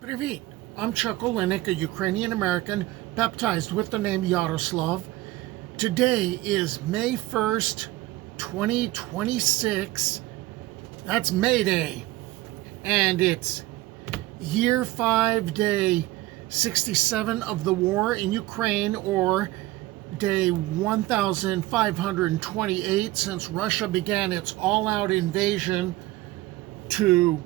Привіт! I'm Chuck Olenek, a Ukrainian-American baptized with the name Yaroslav. Today is May 1st, 2026. That's May Day. And it's year 5, day 67 of the war in Ukraine, or day 1528 since Russia began its all-out invasion to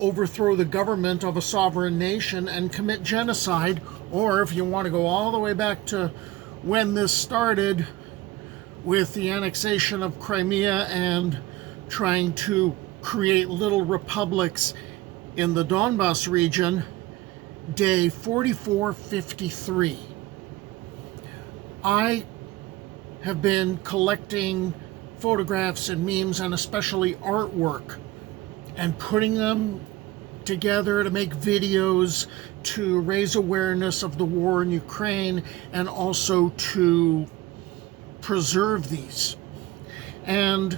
overthrow the government of a sovereign nation and commit genocide. Or if you want to go all the way back to when this started with the annexation of Crimea and trying to create little republics in the Donbas region, day 4453. I have been collecting photographs and memes and especially artwork and putting them together to make videos to raise awareness of the war in Ukraine and also to preserve these. And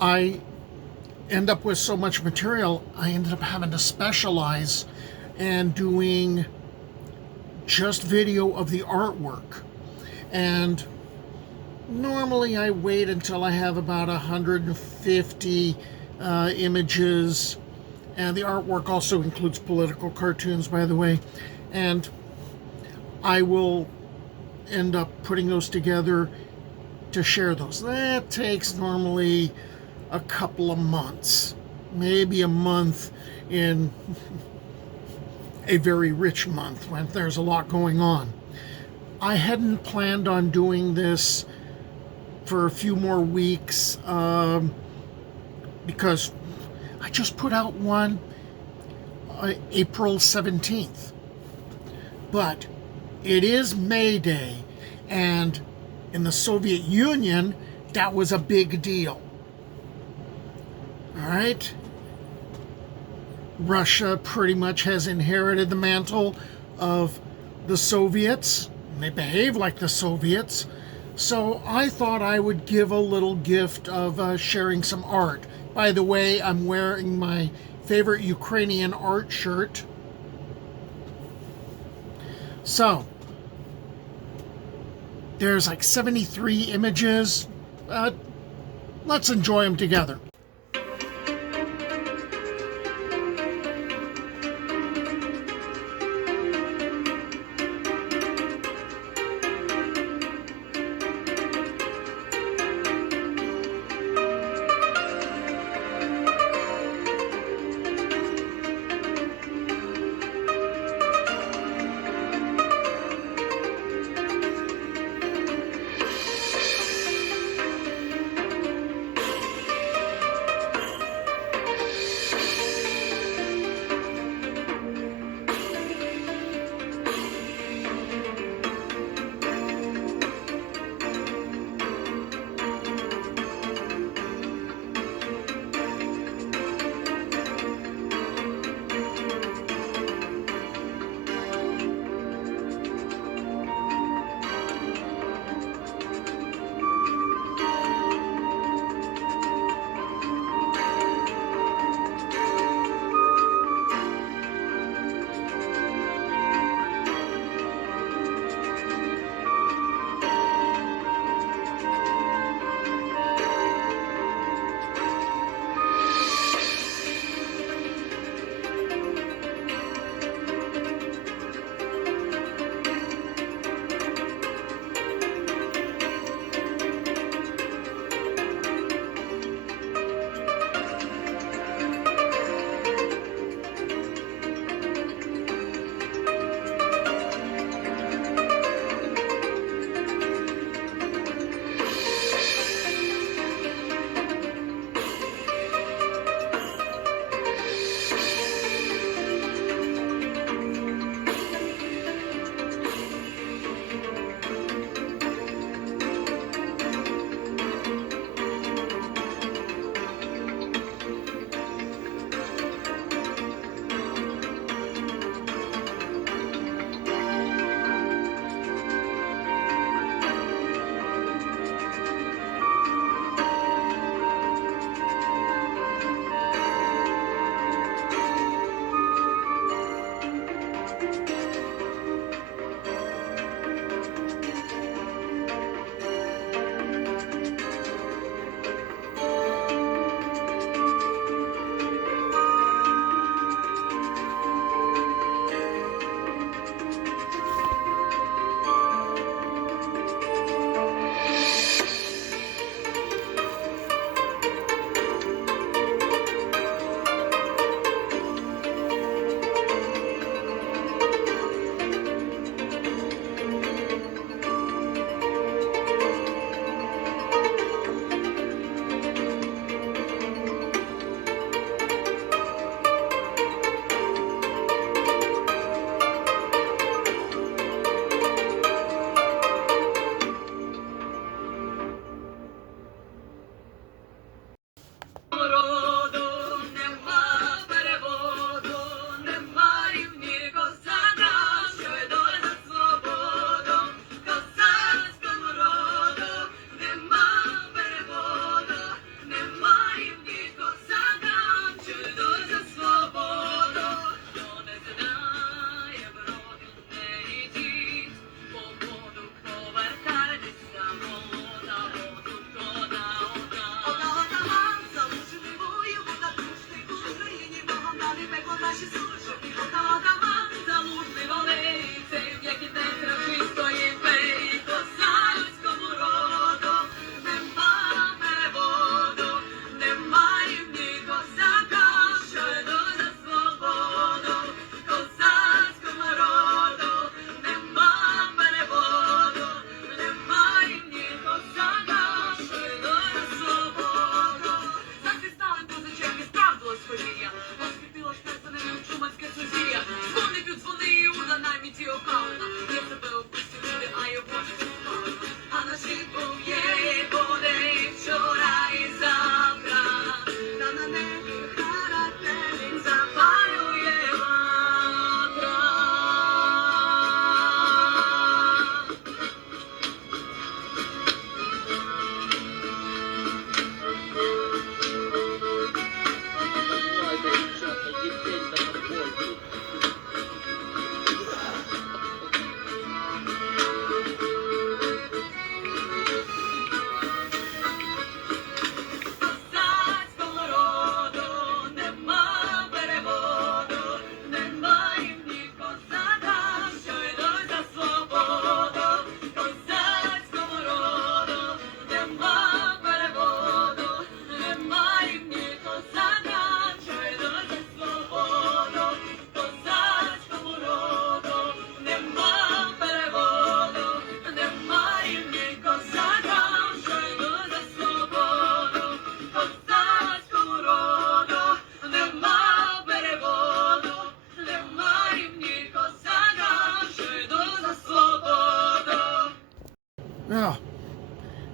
I end up with so much material, I ended up having to specialize and doing just video of the artwork. And normally I wait until I have about 150 images, and the artwork also includes political cartoons, by the way, and I will end up putting those together to share those. That takes normally a couple of months, maybe a month in a very rich month when there's a lot going on. I hadn't planned on doing this for a few more weeks because I just put out one April 17th. But it is May Day, and in the Soviet Union, that was a big deal. All right? Russia pretty much has inherited the mantle of the Soviets. And they behave like the Soviets. So I thought I would give a little gift of sharing some art. By the way, I'm wearing my favorite Ukrainian art shirt. So, there's like 73 images. Let's enjoy them together.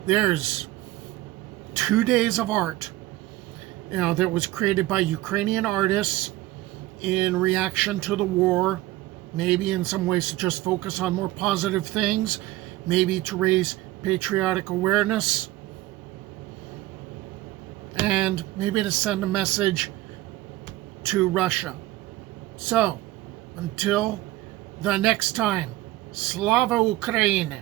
There's 2 days of art, that was created by Ukrainian artists in reaction to the war, maybe in some ways to just focus on more positive things, maybe to raise patriotic awareness, and maybe to send a message to Russia. So, until the next time, Slava Ukraini!